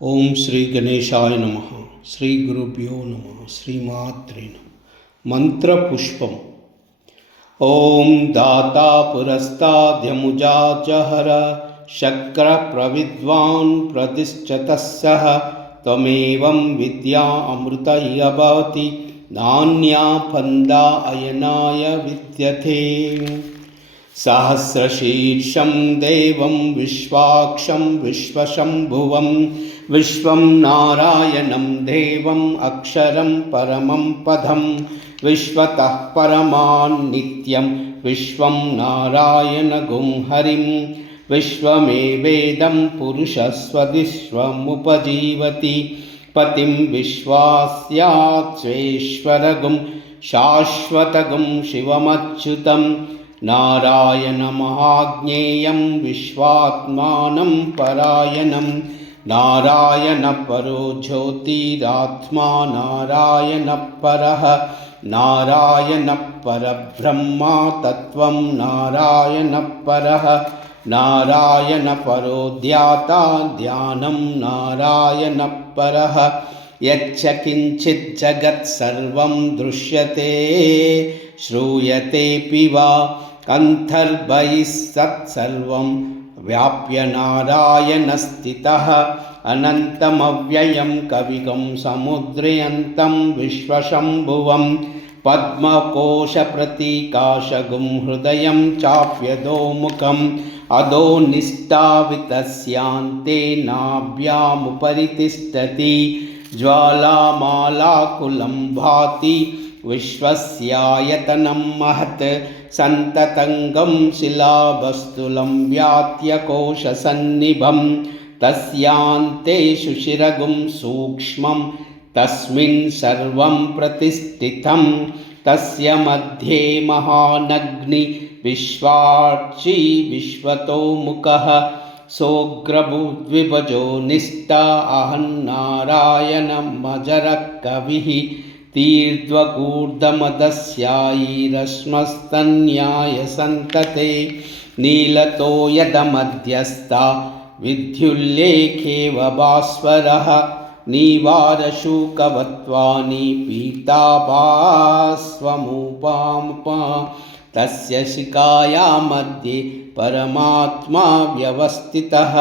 ఓం శ్రీ గణేశాయ నమః. శ్రీ గురుభ్యో నమః. శ్రీమాత్రే నమః. మంత్రపుష్పం. ఓం దాతా పురస్తాద్యముజాచహర శక్ర ప్రవిద్వాన్ ప్రతిష్ఠతస్సః త్వమేవం విద్యా అమృతయ్య భవతి నాన్యా ఫందా అయనాయ విద్యతే. సహస్రశీర్షం దేవం విశ్వాక్షం విశ్వశంభువం విశ్వం నారాయణం దేవం అక్షరం పరమం పదం విశ్వతః పరమాన్ నిత్యం విశ్వం నారాయణగుం హరిం విశ్వమేవేదం పురుషస్వదిశ్వముపజీవతి పతిం విశ్వాస్యాచ్వేశ్వరగుం శాశ్వతగుం శివమచ్యుతం నారాయణమహాజ్ఞేయం విశ్వాత్మానం పరాయణం నారాయణ పరో జ్యోతిరాత్మా నారాయణ పరః నారాయణ పరబ్రహ్మ తత్వం నారాయణ పరః నారాయణ పరో ధ్యాతా ధ్యానం నారాయణ పరః యచ్చ కించిత్ జగత్ సర్వం దృశ్యతే శ్రూయతేపి వా అంతర్బహిః సత్సర్వం వ్యాప్య నారాయణ స్థితః అనంతమవ్యయం కవిగం సముద్రయంతం విశ్వశంభువం పద్మకోశ ప్రతీకాశగుం హృదయం చాప్యధోముఖం అధో నిష్ఠావితస్యాంతే నాభ్యాముపరి తిష్టతి జ్వాలామాలాకులం భాతి విశ్వస్యాయతనం మహత్ సంతతంగం శిలావస్తులం వ్యాత్యకోశసన్నిభం తస్యాంతే సుషిరగుం సూక్ష్మం తస్మిన్ సర్వం ప్రతిష్ఠితం తస్య మధ్యే మహానగ్ని విశ్వాక్షి విశ్వతోముఖః సోగ్రభూద్విభజో నిష్ఠ అహం నారాయణమజరః కవిః తీర్ధ్వగూర్ధమదస్యాయీరశ్మస్తన్యాయ సంతతే నీలతో యదమధ్యస్థా విద్యుల్లేఖేవ భాస్వరః నీవారశూకవత్వాని పీతాభాస్వముపాముపా తస్య శిఖాయా మధ్యే పరమాత్మా వ్యవస్థితః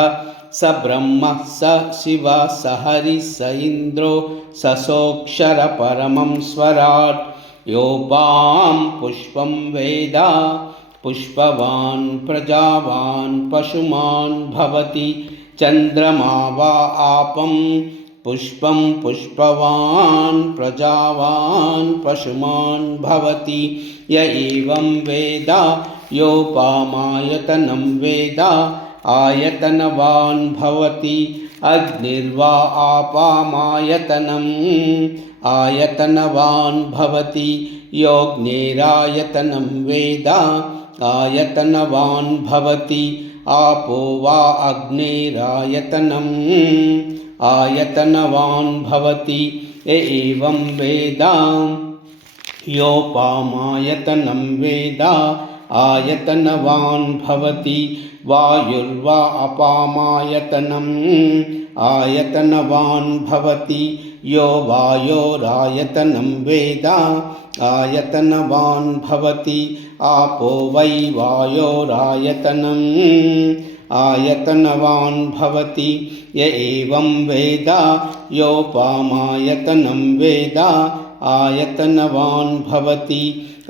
స బ్రహ్మ స శివ స హరి స ఇంద్రో సోక్షర పరమం స్వరాట్ యోపాం పుష్పం వేద పుష్పవాన్ ప్రజావాన్ పశుమాన్ భవతి చంద్రమా వా ఆపం పుష్పం పుష్పవాన్ ప్రజావాన్ పశుమాన్ భవతి య ఏవం వేద యోపామాయతనం వేద ఆయతనవాన్ భవతి అగ్నిర్వా ఆపామాయతనం ఆయతనవాన్ భవతి యోగ్నేరాయతనం వేద ఆయతనవాన్ భవతి ఆపో వా అగ్నేరాయతనం ఆయతనవాన్ భవతి ఏవం వేద యోపామాయతనం వేద ఆయతనవాన్ భవతి వాయుర్వా అపామాయతనం ఆయతనవాన్ భవతి యో వాయోరాయతనం వేద ఆయతనవాన్ భవతి ఆపో వై వాయోరాయతనం ఆయతనవాన్ భవతి య ఏవం వేద యోపామాయతనం వేద ఆయతనవాన్ భవతి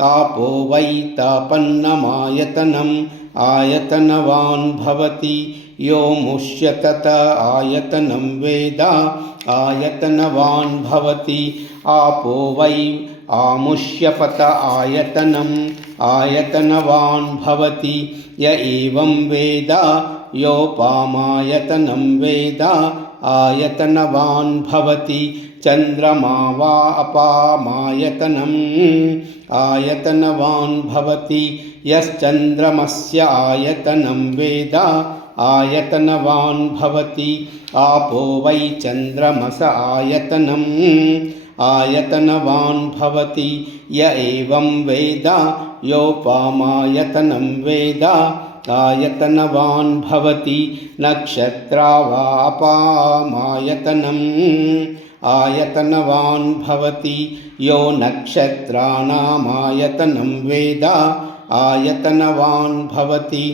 ఆపో వై తాపన్నమాయతనం ఆయతనవాన్ భవతి యో ముష్యతత ఆయతనం వేద ఆయతనవాన్ భవతి ఆపో వై ఆముష్యపత ఆయతనం ఆయతనవాన్ భవతి య ఏవం వేద యోపామాయతనం వేద ఆయతనవాన్ భవతి చంద్రమా వా అపామాయతనం ఆయతనవాన్ భవతి యశ్చంద్రమస్య ఆయతనం వేద ఆయతనవాన్ భవతి ఆపో వై చంద్రమస ఆయతనం ఆయతనవాన్ భవతి య ఏవం వేద యోపామాయతనం వేద आयतनवान् भवति नक्षत्रावापामायतनम् आयतनवान् भवति यो नक्षत्राणामायतनं वेद आयतनवान् भवति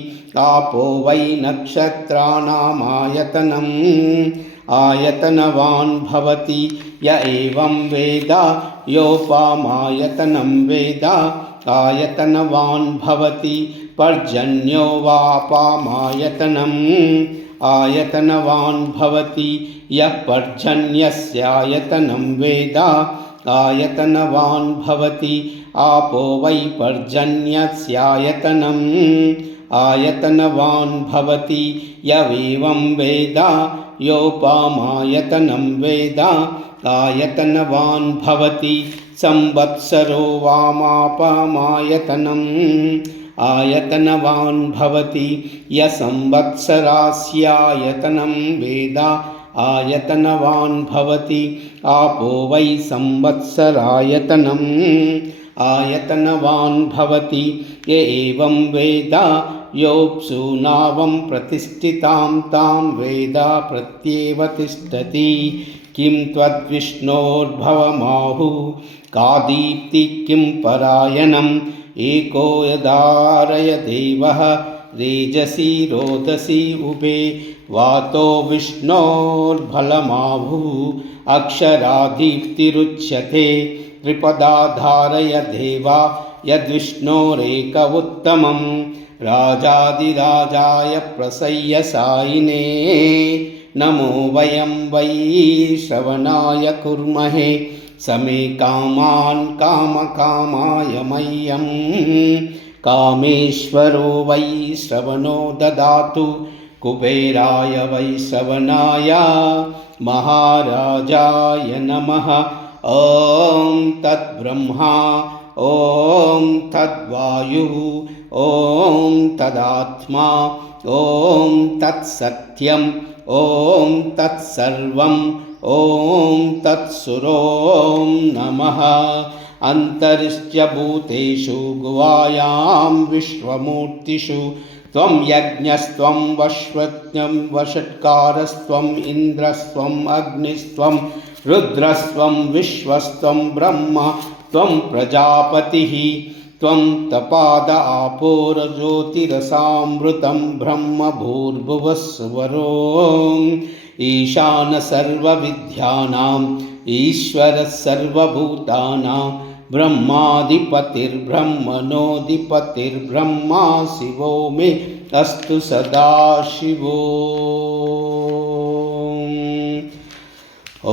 आपो वै नक्षत्राणामायतनम् आयतनवान् भवति य एवं वेद योपामायतनं वेद आयतनवान् भवति पर्जन्यो वापामायतनम् आयतनवान् भवति यः पर्जन्यस्यायतनं वेद आयतनवान् भवति आपो वै पर्जन्यस्यायतनम् आयतनवान् भवति यवेवं वेद योपामायतनं वेद आयतनवान् भवति संवत्सरो वामापामायतनम् आयतनवान् भवति य संवत्सरास्यायतनं वेद आयतनवान् भवति आपो वै संवत्सरायतनम् आयतनवान् भवति य एवं वेद योऽप्सु नावं प्रतिष्ठितां तां वेद प्रत्येव तिष्ठति किं त्वद्विष्णोर्भवमाहुः का दीप्तिः किं परायणम् एको यदारय देवः रेजसि रोदसी उभे वातो विष्णोर्भलमाहुः अक्षरादीप्तिरुच्यते त्रिपदाधारय देवा यद्विष्णोरेक उत्तमं राजाधिराजाय प्रसय्य सायिने नमो वयं वै श्रवणाय कुर्महे समे कामान् कामकामाय मह्यं कामेश्वरो वै श्रवणो ददातु कुबेराय वै श्रवणाय महाराजाय नमः। ॐ तद्ब्रह्मा ॐ तद्वायुः ॐ तदात्मा ॐ तत्सत्यम् ॐ तत्सर्वम् ॐ तत्सुरो नमः। अन्तरिक्षभूतेषु गुहायां विश्वमूर्तिषु त्वं यज्ञस्त्वं वश्वज्ञं वषट्कारस्त्वम् इन्द्रस्त्वम् अग्निस्त्वं रुद्रस्त्वं विश्वस्त्वं ब्रह्म त्वं प्रजापतिः त्वं तपाद आपोर्ज्योतिरसामृतं ब्रह्म भूर्भुवस्सुवरो ईशान सर्वविद्यानाम् ईश्वरः सर्वभूतानां ब्रह्माधिपतिर्ब्रह्मणोऽधिपतिर्ब्रह्मा शिवो मे अस्तु सदाशिवो। ॐ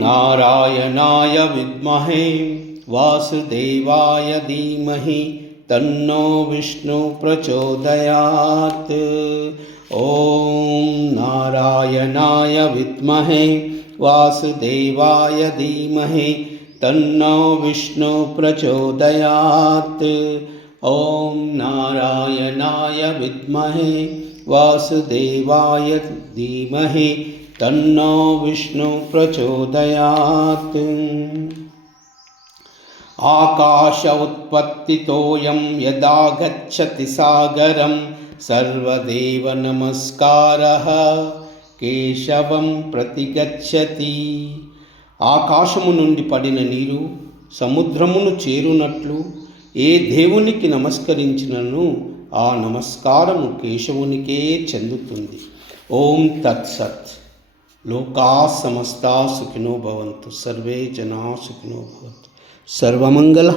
नारायणाय विद्महे वासुदेवाय धीमहि तन्नो विष्णु प्रचोदयात्। ॐ नारायणाय विद्महे वासुदेवाय धीमहि तन्नो विष्णु प्रचोदयात्। ॐ नारायणाय विद्महे वासुदेवाय धीमहि तन्नो विष्णु प्रचोदयात्। आकाश उत्पत्तितोऽयं यदा गच्छति सागरं सर्वदेव नमस्कारः కేశవం ప్రతిగచ్చతి। ఆకాశము నుండి పడిన నీరు సముద్రమును చేరునట్లు ఏ దేవునికి నమస్కరించినను ఆ నమస్కారము కేశవునికే చెందుతుంది। ఓం తత్సత్। లోకా సమస్తా సుఖినో భవంతు, సర్వే జనా సుఖినో భవంతు, సర్వమంగళ।